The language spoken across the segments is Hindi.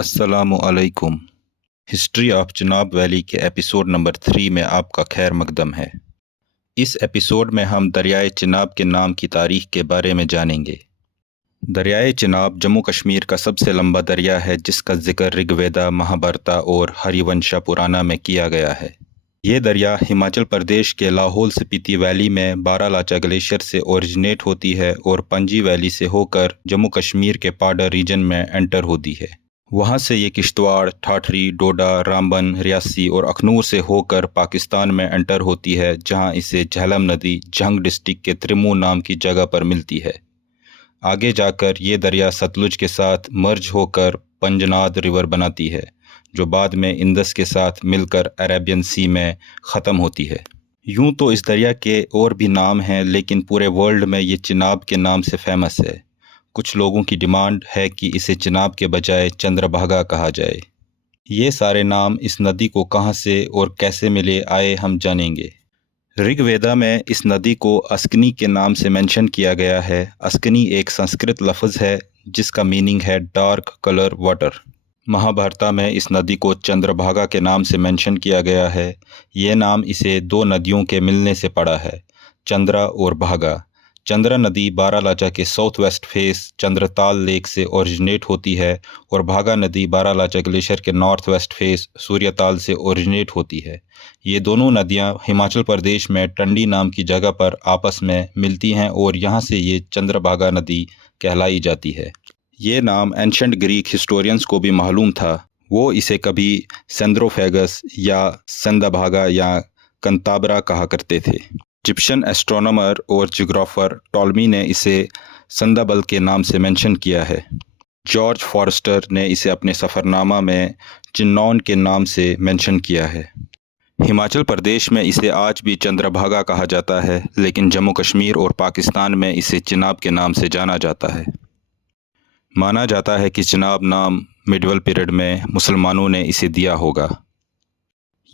अस्सलामुअलैकुम। हिस्ट्री ऑफ चिनाब वैली के एपिसोड नंबर 3 में आपका खैर मकदम है। इस एपिसोड में हम दरियाए चिनाब के नाम की तारीख के बारे में जानेंगे। दरियाए चिनाब जम्मू कश्मीर का सबसे लंबा दरिया है जिसका जिक्र ऋग्वेदा, महाभारता और हरिवंशा पुराना में किया गया है। ये दरिया हिमाचल प्रदेश के लाहौल स्पीति वैली में बारालाचा ग्लेशियर से ओरिजिनेट होती है और पंजी वैली से होकर जम्मू कश्मीर के पाडा रीजन में एंटर होती है। वहाँ से ये किश्तवाड़, ठाठरी, डोडा, रामबन, रियासी और अखनूर से होकर पाकिस्तान में एंटर होती है, जहाँ इसे झेलम नदी जंग डिस्ट्रिक्ट के त्रिमू नाम की जगह पर मिलती है। आगे जाकर ये दरिया सतलुज के साथ मर्ज होकर पंजनाद रिवर बनाती है, जो बाद में इंदस के साथ मिलकर अरेबियन सी में ख़त्म होती है। यूं तो इस दरिया के और भी नाम हैं, लेकिन पूरे वर्ल्ड में ये चिनाब के नाम से फेमस है। कुछ लोगों की डिमांड है कि इसे चिनाब के बजाय चंद्रभागा कहा जाए। ये सारे नाम इस नदी को कहाँ से और कैसे मिले आए हम जानेंगे। ऋग्वेदा में इस नदी को अस्कनी के नाम से मेंशन किया गया है। अस्कनी एक संस्कृत लफ्ज़ है जिसका मीनिंग है डार्क कलर वाटर। महाभारता में इस नदी को चंद्रभागा के नाम से मेंशन किया गया है। ये नाम इसे दो नदियों के मिलने से पड़ा है, चंद्रा और भागा। चंद्रा नदी बारालाचा के south west face Chandratal lake से ओरिजिनेट होती है और भागा नदी बारालाचा ग्लेशियर के नॉर्थ वेस्ट फेस सूर्यताल से ओरिजिनेट होती है। ये दोनों नदियां हिमाचल प्रदेश में टंडी नाम की जगह पर आपस में मिलती हैं और यहाँ से ये चंद्रभागा नदी कहलाई जाती है। ये नाम एंशंट ग्रीक हिस्टोरियंस को भी मालूम था। वो इसे कभी सेंद्रोफेगस या संदभागा या कंताबरा कहा करते थे। इजिप्शियन एस्ट्रोनॉमर और जियोग्राफर टॉलमी ने इसे संदाबल के नाम से मेंशन किया है। जॉर्ज फॉरेस्टर ने इसे अपने सफ़रनामा में चिन्नौन के नाम से मेंशन किया है। हिमाचल प्रदेश में इसे आज भी चंद्रभागा कहा जाता है, लेकिन जम्मू कश्मीर और पाकिस्तान में इसे चिनाब के नाम से जाना जाता है। माना जाता है कि चिनाब नाम मिडवल पीरियड में मुसलमानों ने इसे दिया होगा।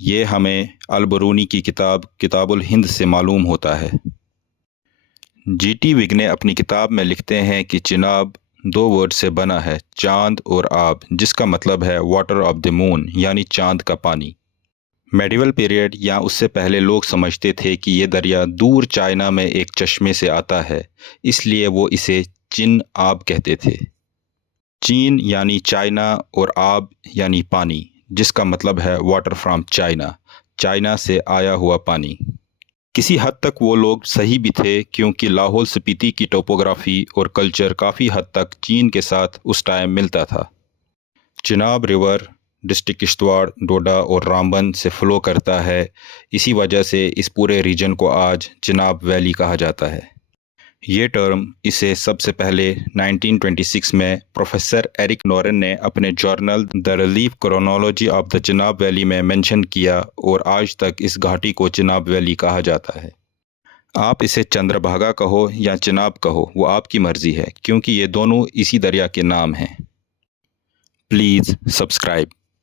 ये हमें अल-बरूनी की किताब किताबुल हिंद से मालूम होता है। जीटी विग ने अपनी किताब में लिखते हैं कि चिनाब दो वर्ड से बना है, चांद और आब, जिसका मतलब है वाटर ऑफ द मून, यानी चांद का पानी। मेडिवल पीरियड या उससे पहले लोग समझते थे कि ये दरिया दूर चाइना में एक चश्मे से आता है, इसलिए वो इसे चिन आब कहते थे। चीन यानी चाइना और आब यानी पानी, जिसका मतलब है वाटर फ्रॉम चाइना, चाइना से आया हुआ पानी। किसी हद तक वो लोग सही भी थे, क्योंकि लाहौल स्पीति की टोपोग्राफी और कल्चर काफ़ी हद तक चीन के साथ उस टाइम मिलता था। चिनाब रिवर डिस्ट्रिक्ट किश्तवाड़, डोडा और रामबन से फ़्लो करता है। इसी वजह से इस पूरे रीजन को आज चिनाब वैली कहा जाता है। ये टर्म इसे सबसे पहले 1926 में प्रोफेसर एरिक नॉरेन ने अपने journal the relief chronology of the Chenab valley में मेंशन किया और आज तक इस घाटी को चिनाब वैली कहा जाता है। आप इसे चंद्रभागा कहो या चिनाब कहो, वो आपकी मर्ज़ी है, क्योंकि ये दोनों इसी दरिया के नाम हैं। Please subscribe.